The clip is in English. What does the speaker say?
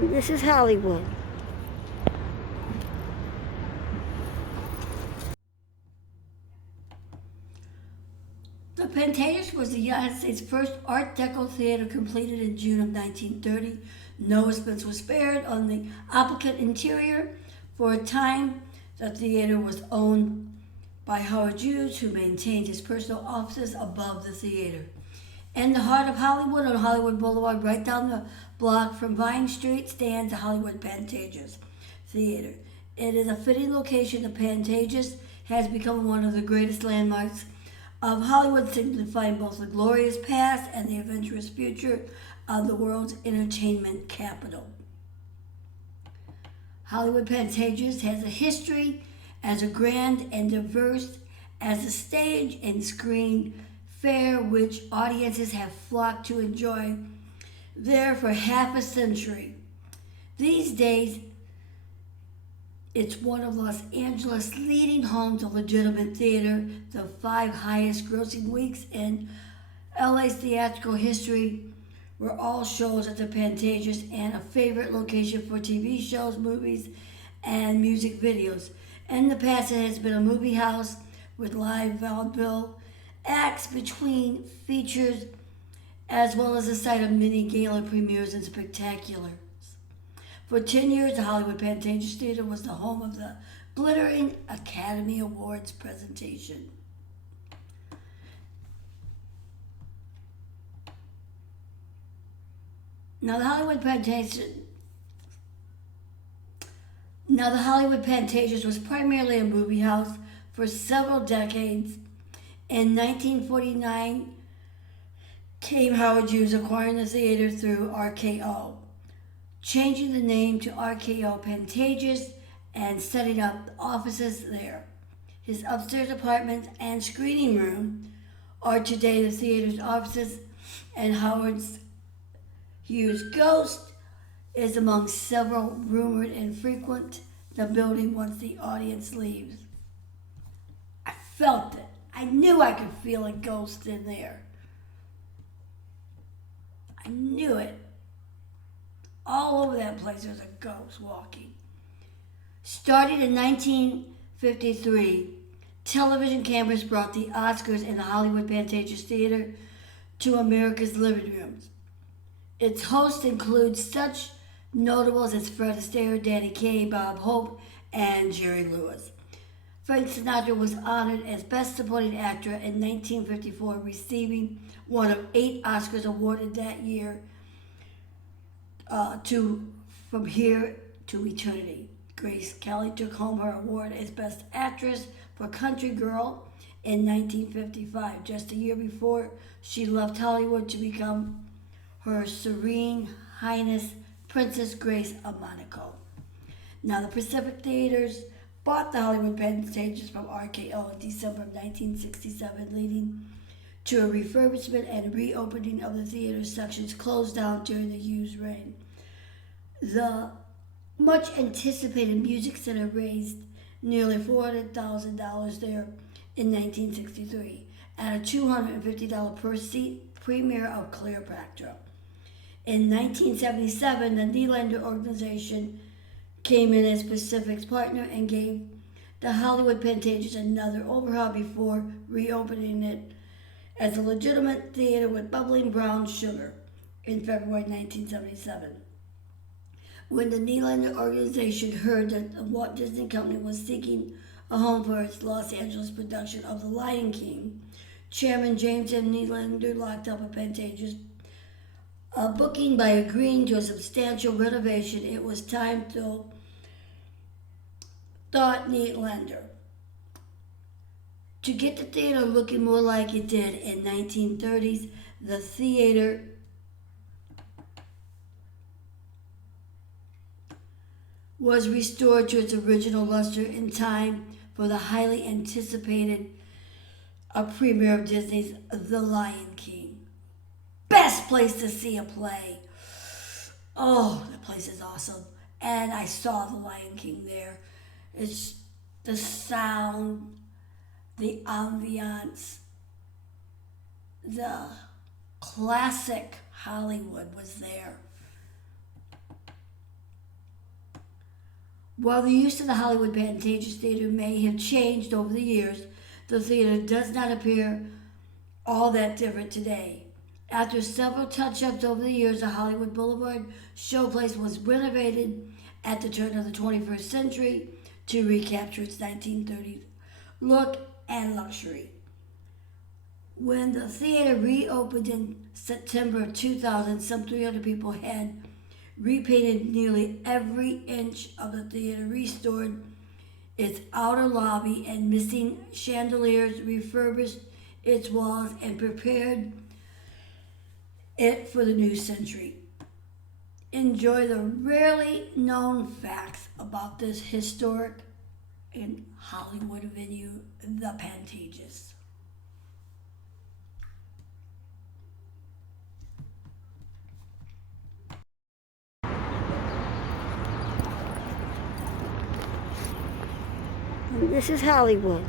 This is Hollywood. The Pantages was the United States' first Art Deco theater, completed in June of 1930. No expense was spared on the opulent interior. For a time, the theater was owned by Howard Hughes, who maintained his personal offices above the theater. In the heart of Hollywood, on Hollywood Boulevard, right down the block from Vine Street, stands the Hollywood Pantages Theatre. It is a fitting location. The Pantages has become one of the greatest landmarks of Hollywood, signifying both the glorious past and the adventurous future of the world's entertainment capital. Hollywood Pantages has a history as a grand and diverse as a stage and screen fair which audiences have flocked to enjoy there for half a century. These days, it's one of Los Angeles' leading homes of legitimate theater. The 5 highest grossing weeks in LA's theatrical history were all shows at the Pantages, and a favorite location for TV shows, movies, and music videos. In the past, it has been a movie house with live vaudeville acts between features, as well as a site of many gala premieres and spectaculars. For 10 years, the Hollywood Pantages Theatre was the home of the glittering Academy Awards presentation. Now the Hollywood Pantages was primarily a movie house for several decades. In 1949 came Howard Hughes, acquiring the theater through RKO, changing the name to RKO Pantages and setting up offices there. His upstairs apartment and screening room are today the theater's offices, and Howard Hughes' ghost is among several rumored and frequent the building once the audience leaves. I felt it. I knew I could feel a ghost in there. I knew it. All over that place there's a ghost walking. Starting in 1953, television cameras brought the Oscars and the Hollywood Pantages Theatre to America's living rooms. Its hosts include such notables as Fred Astaire, Danny Kaye, Bob Hope, and Jerry Lewis. Frank Sinatra was honored as Best Supporting Actor in 1954, receiving one of 8 Oscars awarded that year From Here to Eternity. Grace Kelly took home her award as Best Actress for Country Girl in 1955, just a year before she left Hollywood to become Her Serene Highness Princess Grace of Monaco. Now, the Pacific Theaters bought the Hollywood Pantages from RKO in December of 1967, leading to a refurbishment and reopening of the theater sections closed down during the Hughes reign. The much anticipated Music Center raised nearly $400,000 there in 1963 at a $250 per seat premiere of Cleopatra. In 1977, the Nylander organization came in as Pacific's partner and gave the Hollywood Pantages another overhaul before reopening it as a legitimate theater with bubbling brown sugar in February 1977. When the Nylander organization heard that the Walt Disney Company was seeking a home for its Los Angeles production of The Lion King, Chairman James M. Nylander locked up a Pantages booking by agreeing to a substantial renovation. It was time to thought Nylander to get the theater looking more like it did in 1930s. The theater was restored to its original luster in time for the highly anticipated premiere of Disney's The Lion King. Best place to see a play. Oh, the place is awesome. And I saw The Lion King there. It's the sound, the ambiance, the classic Hollywood was there. While the use of the Hollywood Pantages Theatre may have changed over the years, the theater does not appear all that different today. After several touch-ups over the years, the Hollywood Boulevard showplace was renovated at the turn of the 21st century to recapture its 1930s look and luxury. When the theater reopened in September of 2000, some 300 people had repainted nearly every inch of the theater, restored its outer lobby and missing chandeliers, refurbished its walls, and prepared it for the new century. Enjoy the rarely known facts about this historic and Hollywood venue, the Pantages. This is Hollywood.